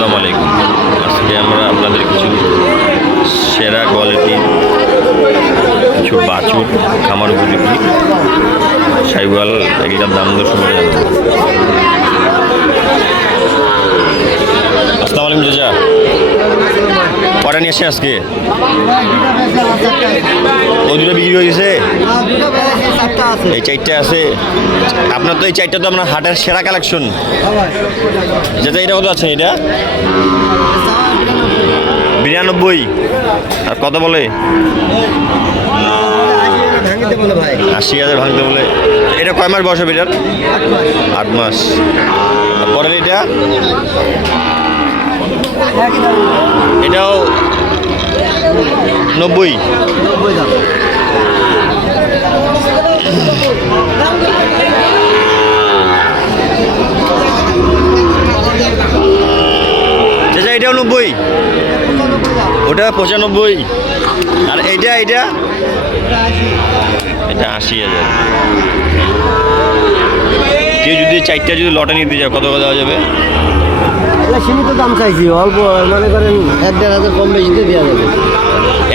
আসসালামু আলাইকুম। আজকে আমরা আপনাদের কিছু সেরা কোয়ালিটির কিছু বাছুর খামার উপযোগী সাইওয়াল এগুলোর দাম দর সম্পর্কে জানাবো। আসসালামু আলাইকুম চাচা, কটা নিয়ে আসছে আজকে? ওই দুটো বিক্রি হয়ে গেছে, এই চারটে আছে আপনার। তো এই চারটা তো আপনার হাটের সেরা কালেকশন। যেটা এটা কত আছে? এটা 92। আর কত বলে? 80,000 ভাঙতে বলে। এটা কয় মাস বয়স হবে এটার? 8 মাস। পরের এটা এটাও 90। চাচা এটাও 90, ওটা 95। আর এইটা এটা 80,000। কেউ যদি চারটা যদি লটে নিতে যায় কত দেওয়া যাবে? সীমিত দাম চাইছি, অল্প মনে করেন 1-1.5 কম বেশিতে দেওয়া যাবে।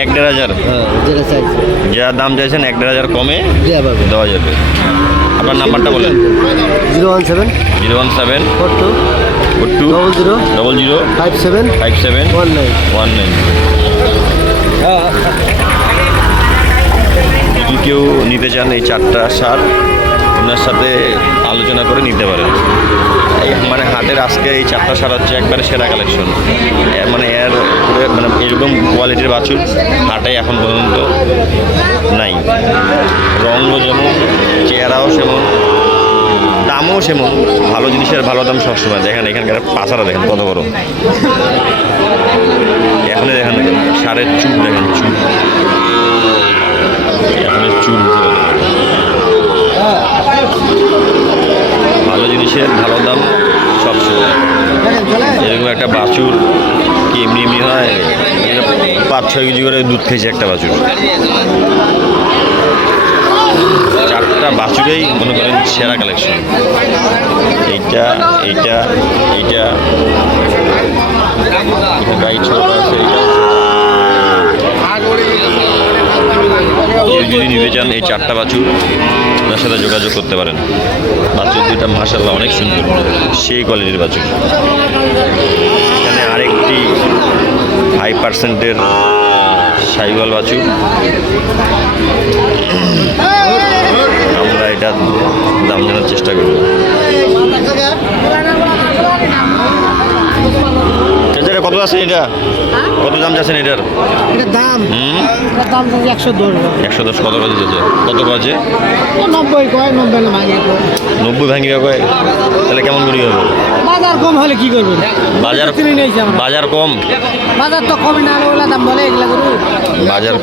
1-1.5? হ্যাঁ, যেটা চাইছি, যা দাম চাইছেন 1-1.5 কমে দেওয়া যাবে। আপনার নাম্বারটা বলেন। 017 42 00 57 19। যদি কেউ নিতে চান এই 4টা সার ওনার সাথে আলোচনা করে নিতে পারেন। এই মানে হাটের আজকে এই 4টা সার হচ্ছে একবারে সেরা কালেকশন। মানে এর মানে এরকম কোয়ালিটির বাছুর হাটে এখন পর্যন্ত নাই। রঙও যেমন, চেহারাও সেমন, দামও সেমন। ভালো জিনিসের ভালো দাম সবসময়। দেখেন এখানকার পাছারা দেখেন কত বড়। এখনই দেখেন সারের চুল দেখেন, চুল এখনের চুল। ভালো জিনিসের ভালো দাম সবসময়। এরকম একটা বাছুর কি এমনি এমনি হয়? 5-6 কেজি করে দুধ খেয়েছে একটা বাছুর। 4টা বাছুরেই মনে করেন সেরা কালেকশন। এইটা এইটা এইটা গাই ছোট আছে। যদি নিতে চান এই 4টা বাছুর ওনার সাথে যোগাযোগ করতে পারেন। বাছুর দুটা মাশাআল্লাহ অনেক সুন্দর, সেই কোয়ালিটির বাছুর। এখানে আরেকটি 5%-এর সাইওয়াল বাছুর। আমরা এটার দাম জানার চেষ্টা করব। কত আছে এটা? কত দাম যাচ্ছেন এটার? দাম 110। কত বাজে যাচ্ছে? কত বাজে? 90 কয়, 90 ভাঙিয়ে কয়। তাহলে কেমন করি হবে? বাজার কম হলে কি করবেন? বাজার কম, বাজার তো কমে না হলে ওলা দাম বলে এগুলা গরু। বাজার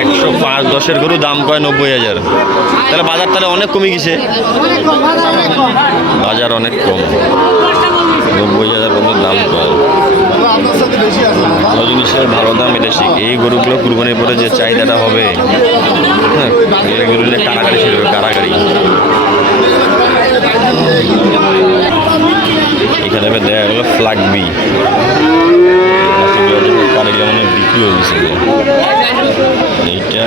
105-10 গরু দাম কয় 90,000। তাহলে বাজার তাহলে অনেক কমে গেছে। বাজার অনেক কম, 90,000 পর্যন্ত দাম কয়। ভালো জিনিসের ভালো দাম, এটা শিখ। এই গরুগুলো কুরবানির পরে যে চাহিদাটা হবে, হ্যাঁ, এগুলো নিয়ে কারাগারি ছিল, কারাগারি। এখানে দেয়া গেলো ফ্লাগবি কারেগুলো মানে বিক্রি হয়ে গেছে। এইটা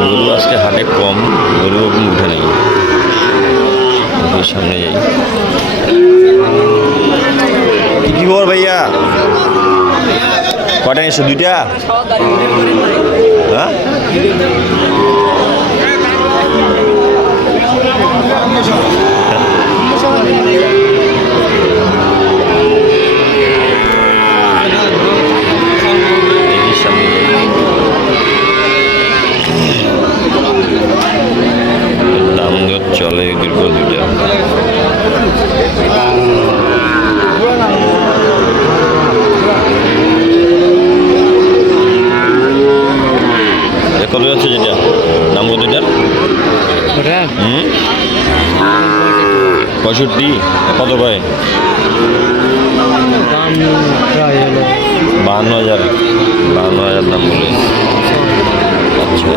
গরু আজকে হাটে কম, গরু উঠে নেই। সামনে যাই। কি খবর ভাইয়া? কটা নিয়েছো? 2টা? হ্যাঁ, দাম চলে দীর্ঘ 2টা। কত যাচ্ছে যেটা দাম? কত এটার? 65। কত কয়? দাম প্রায় হলো 52,000 দাম বলে। আচ্ছা,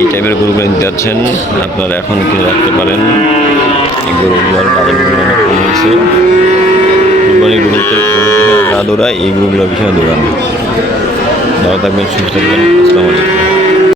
এই টাইপের গরুগুলো নিতে যাচ্ছেন আপনারা এখন কিনে রাখতে পারেন। এই গরুগুলোর বাজার মূল্য অনেক কমেছে। কুরবানির গরুতে গরুর পিছনে না দৌড়ায়, এই গরুগুলোর পিছনে দৌড়ান। ভালো থাকবেন, সুস্থ থাকবেন। আসসালামু আলাইকুম।